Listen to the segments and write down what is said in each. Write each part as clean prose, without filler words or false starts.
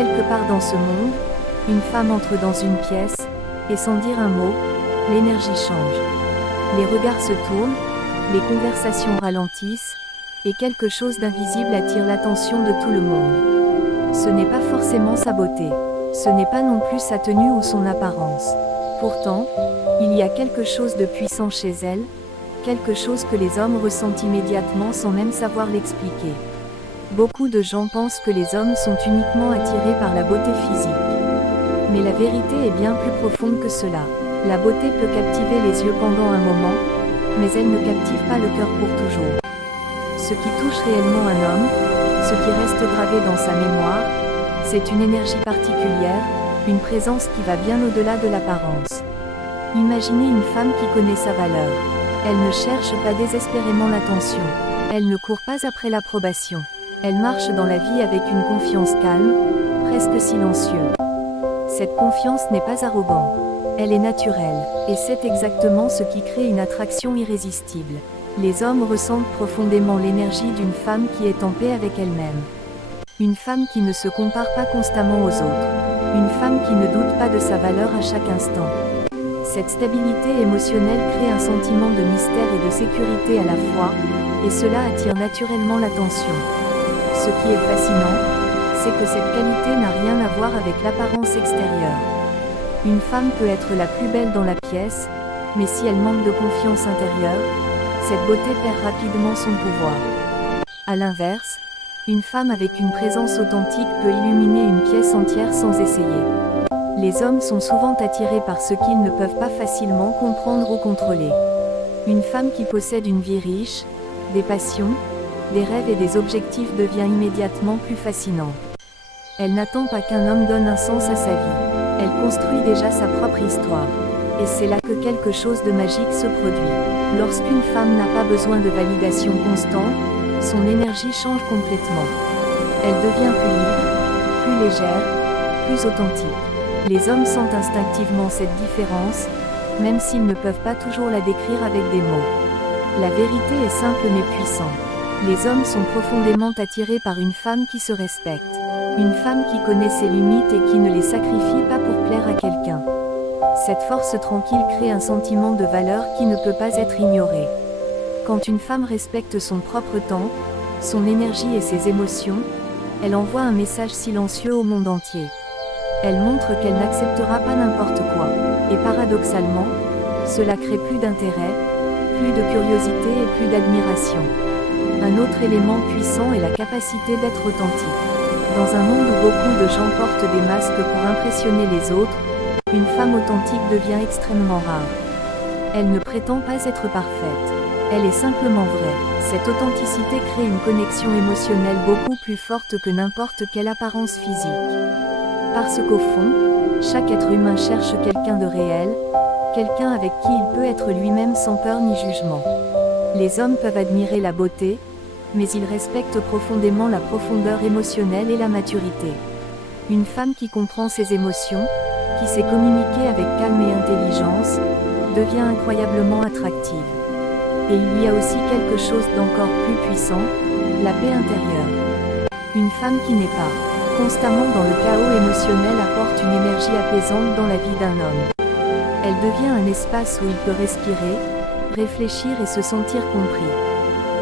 Quelque part dans ce monde, une femme entre dans une pièce, et sans dire un mot, l'énergie change. Les regards se tournent, les conversations ralentissent, et quelque chose d'invisible attire l'attention de tout le monde. Ce n'est pas forcément sa beauté. Ce n'est pas non plus sa tenue ou son apparence. Pourtant, il y a quelque chose de puissant chez elle, quelque chose que les hommes ressentent immédiatement sans même savoir l'expliquer. Beaucoup de gens pensent que les hommes sont uniquement attirés par la beauté physique. Mais la vérité est bien plus profonde que cela. La beauté peut captiver les yeux pendant un moment, mais elle ne captive pas le cœur pour toujours. Ce qui touche réellement un homme, ce qui reste gravé dans sa mémoire, c'est une énergie particulière, une présence qui va bien au-delà de l'apparence. Imaginez une femme qui connaît sa valeur. Elle ne cherche pas désespérément l'attention. Elle ne court pas après l'approbation. Elle marche dans la vie avec une confiance calme, presque silencieuse. Cette confiance n'est pas arrogante. Elle est naturelle, et c'est exactement ce qui crée une attraction irrésistible. Les hommes ressentent profondément l'énergie d'une femme qui est en paix avec elle-même. Une femme qui ne se compare pas constamment aux autres. Une femme qui ne doute pas de sa valeur à chaque instant. Cette stabilité émotionnelle crée un sentiment de mystère et de sécurité à la fois, et cela attire naturellement l'attention. Ce qui est fascinant, c'est que cette qualité n'a rien à voir avec l'apparence extérieure. Une femme peut être la plus belle dans la pièce, mais si elle manque de confiance intérieure, cette beauté perd rapidement son pouvoir. A l'inverse, une femme avec une présence authentique peut illuminer une pièce entière sans essayer. Les hommes sont souvent attirés par ce qu'ils ne peuvent pas facilement comprendre ou contrôler. Une femme qui possède une vie riche, des passions, des rêves et des objectifs devient immédiatement plus fascinante. Elle n'attend pas qu'un homme donne un sens à sa vie. Elle construit déjà sa propre histoire. Et c'est là que quelque chose de magique se produit. Lorsqu'une femme n'a pas besoin de validation constante, son énergie change complètement. Elle devient plus libre, plus légère, plus authentique. Les hommes sentent instinctivement cette différence, même s'ils ne peuvent pas toujours la décrire avec des mots. La vérité est simple mais puissante. Les hommes sont profondément attirés par une femme qui se respecte. Une femme qui connaît ses limites et qui ne les sacrifie pas pour plaire à quelqu'un. Cette force tranquille crée un sentiment de valeur qui ne peut pas être ignoré. Quand une femme respecte son propre temps, son énergie et ses émotions, elle envoie un message silencieux au monde entier. Elle montre qu'elle n'acceptera pas n'importe quoi. Et paradoxalement, cela crée plus d'intérêt, plus de curiosité et plus d'admiration. Un autre élément puissant est la capacité d'être authentique. Dans un monde où beaucoup de gens portent des masques pour impressionner les autres, une femme authentique devient extrêmement rare. Elle ne prétend pas être parfaite. Elle est simplement vraie. Cette authenticité crée une connexion émotionnelle beaucoup plus forte que n'importe quelle apparence physique. Parce qu'au fond, chaque être humain cherche quelqu'un de réel, quelqu'un avec qui il peut être lui-même sans peur ni jugement. Les hommes peuvent admirer la beauté, mais ils respectent profondément la profondeur émotionnelle et la maturité. Une femme qui comprend ses émotions, qui sait communiquer avec calme et intelligence, devient incroyablement attractive. Et il y a aussi quelque chose d'encore plus puissant, la paix intérieure. Une femme qui n'est pas constamment dans le chaos émotionnel apporte une énergie apaisante dans la vie d'un homme. Elle devient un espace où il peut respirer, réfléchir et se sentir compris.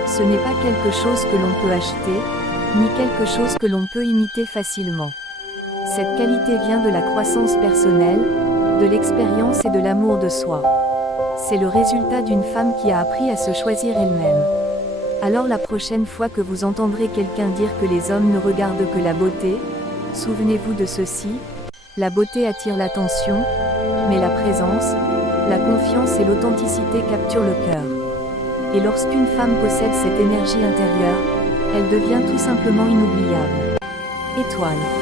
Ce n'est pas quelque chose que l'on peut acheter, ni quelque chose que l'on peut imiter facilement. Cette qualité vient de la croissance personnelle, de l'expérience et de l'amour de soi. C'est le résultat d'une femme qui a appris à se choisir elle-même. Alors la prochaine fois que vous entendrez quelqu'un dire que les hommes ne regardent que la beauté, souvenez-vous de ceci, la beauté attire l'attention, mais la présence, la confiance et l'authenticité capturent le cœur. Et lorsqu'une femme possède cette énergie intérieure, elle devient tout simplement inoubliable. Étoile.